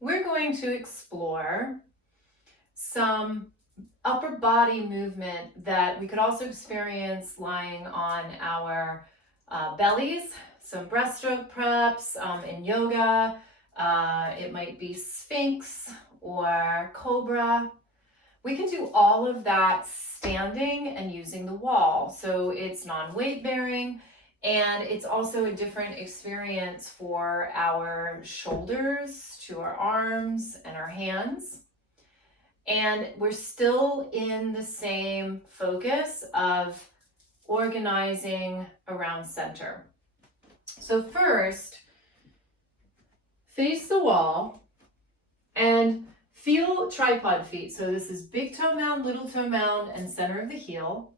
we're going to explore some upper body movement that we could also experience lying on our bellies. Some breaststroke preps in yoga. It might be Sphinx or Cobra. We can do all of that standing and using the wall. So it's non-weight bearing, and it's also a different experience for our shoulders, to our arms and our hands. And we're still in the same focus of organizing around center. So first, face the wall and feel tripod feet. So this is big toe mound, little toe mound, and center of the heel.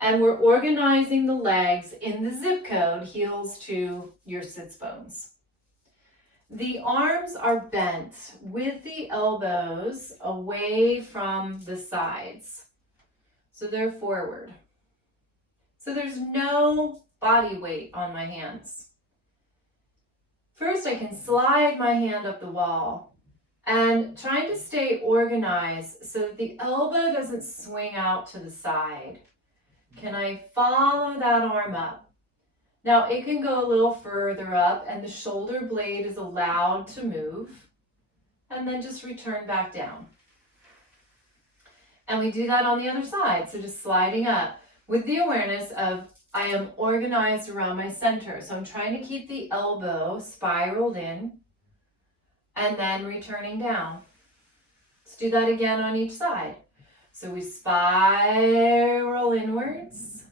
And we're organizing the legs in the zip code, heels to your sits bones. The arms are bent with the elbows away from the sides. So they're forward. So there's no body weight on my hands. First, I can slide my hand up the wall and trying to stay organized so that the elbow doesn't swing out to the side. Can I follow that arm up? Now it can go a little further up and the shoulder blade is allowed to move, and then just return back down. And we do that on the other side. So just sliding up with the awareness of I am organized around my center. So I'm trying to keep the elbow spiraled in and then returning down. Let's do that again on each side. So we spiral inwards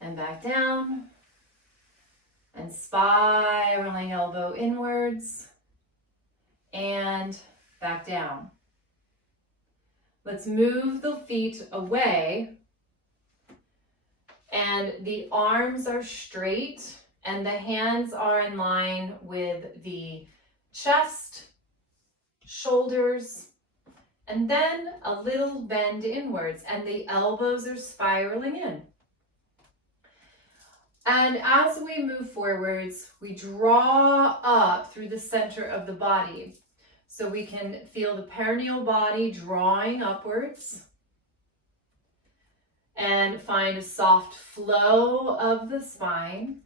and back down, and spiraling elbow inwards and back down. Let's move the feet away, and the arms are straight and the hands are in line with the chest, shoulders, and then a little bend inwards, and the elbows are spiraling in. And as we move forwards, we draw up through the center of the body. So we can feel the perineal body drawing upwards and find a soft flow of the spine,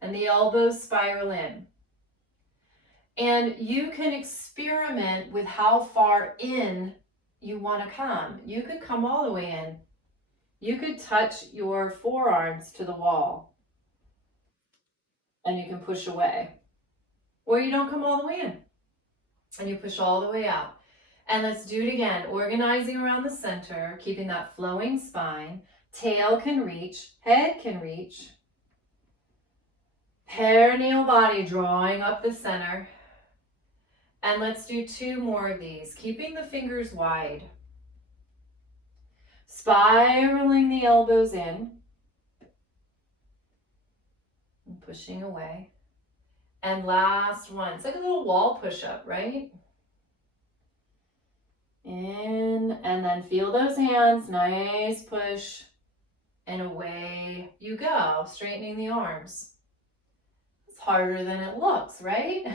and the elbows spiral in. And you can experiment with how far in you want to come. You could come all the way in. You could touch your forearms to the wall and you can push away. Or you don't come all the way in and you push all the way out. And let's do it again, organizing around the center, keeping that flowing spine. Tail can reach, head can reach. Perineal body drawing up the center. And let's do 2 more of these, keeping the fingers wide. Spiraling the elbows in and pushing away. And last one, it's like a little wall push-up, right? In, and then feel those hands, nice push, and away you go, straightening the arms. It's harder than it looks, right?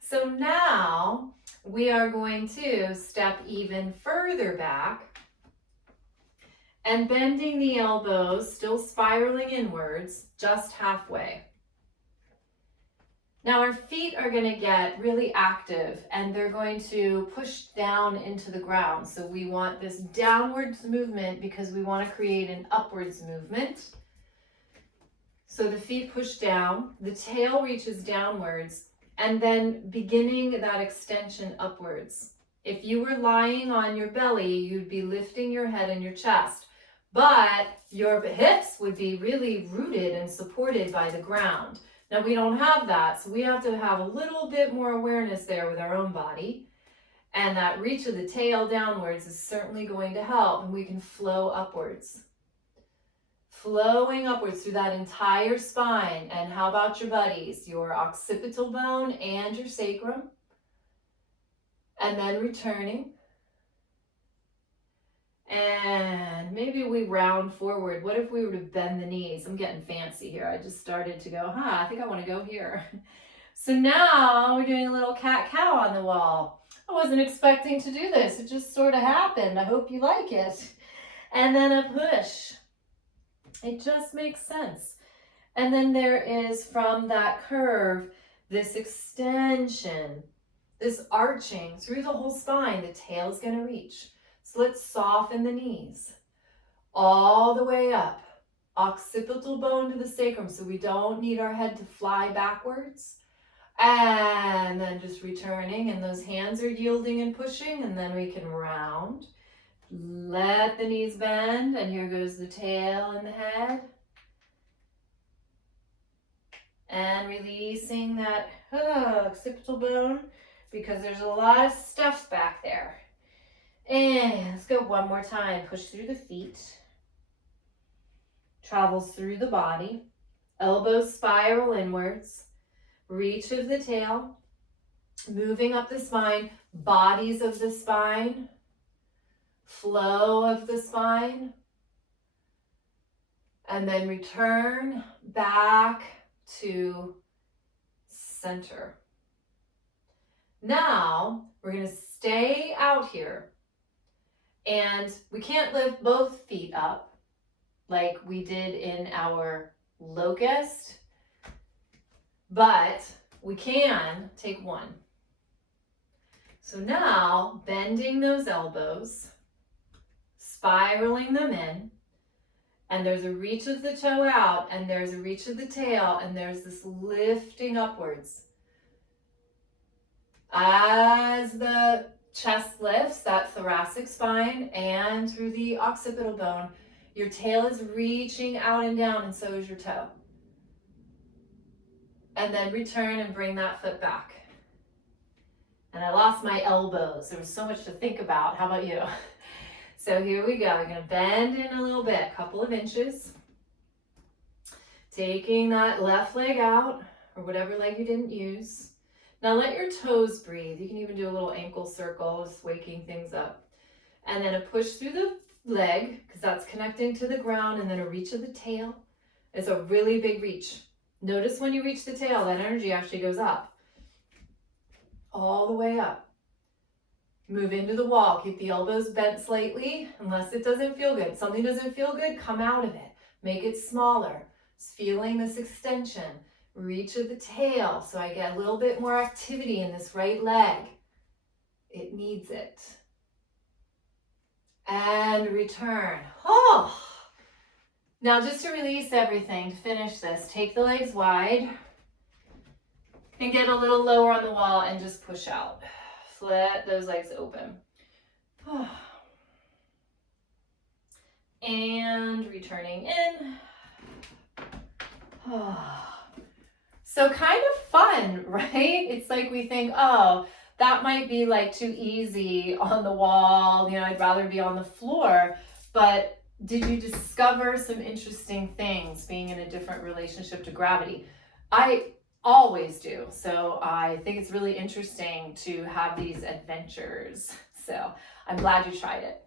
So now we are going to step even further back and bending the elbows, still spiraling inwards, just halfway. Now our feet are going to get really active and they're going to push down into the ground. So we want this downwards movement because we want to create an upwards movement. So the feet push down, the tail reaches downwards, and then beginning that extension upwards. If you were lying on your belly, you'd be lifting your head and your chest, but your hips would be really rooted and supported by the ground. Now we don't have that, so we have to have a little bit more awareness there with our own body. And that reach of the tail downwards is certainly going to help, and we can flow upwards. Flowing upwards through that entire spine. And how about your buddies? Your occipital bone and your sacrum. And then returning. And maybe we round forward. What if we were to bend the knees? I'm getting fancy here. I just started to go, I think I want to go here. So now we're doing a little cat-cow on the wall. I wasn't expecting to do this. It just sort of happened. I hope you like it. And then a push. It just makes sense. And then there is, from that curve, this extension, this arching through the whole spine. The tail is going to reach. So let's soften the knees all the way up. Occipital bone to the sacrum, so we don't need our head to fly backwards. And then just returning, and those hands are yielding and pushing, and then we can round. Let the knees bend, and here goes the tail and the head. And releasing that occipital bone, because there's a lot of stuff back there. And let's go one more time. Push through the feet. Travels through the body. Elbows spiral inwards. Reach of the tail. Moving up the spine. Bodies of the spine. Flow of the spine. And then return back to center. Now we're going to stay out here, and we can't lift both feet up like we did in our locust, but we can take one. So now bending those elbows, spiraling them in, and there's a reach of the toe out, and there's a reach of the tail, and there's this lifting upwards. As the chest lifts, that thoracic spine, and through the occipital bone, your tail is reaching out and down, and so is your toe. And then return and bring that foot back. And I lost my elbows. There was so much to think about. How about you? So here we go. We're going to bend in a little bit, a couple of inches. Taking that left leg out, or whatever leg you didn't use. Now let your toes breathe. You can even do a little ankle circle, just waking things up. And then a push through the leg, because that's connecting to the ground, and then a reach of the tail. It's a really big reach. Notice when you reach the tail, that energy actually goes up. All the way up. Move into the wall. Keep the elbows bent slightly, unless it doesn't feel good. Something doesn't feel good, come out of it. Make it smaller. Just feeling this extension. Reach of the tail, so I get a little bit more activity in this right leg. It needs it. And return. Oh! Now just to release everything, to finish this, take the legs wide and get a little lower on the wall and just push out. Let those legs open. And returning in. So kind of fun, right? It's like we think, oh, that might be like too easy on the wall. You know, I'd rather be on the floor. But did you discover some interesting things being in a different relationship to gravity? I always do. So I think it's really interesting to have these adventures. So I'm glad you tried it.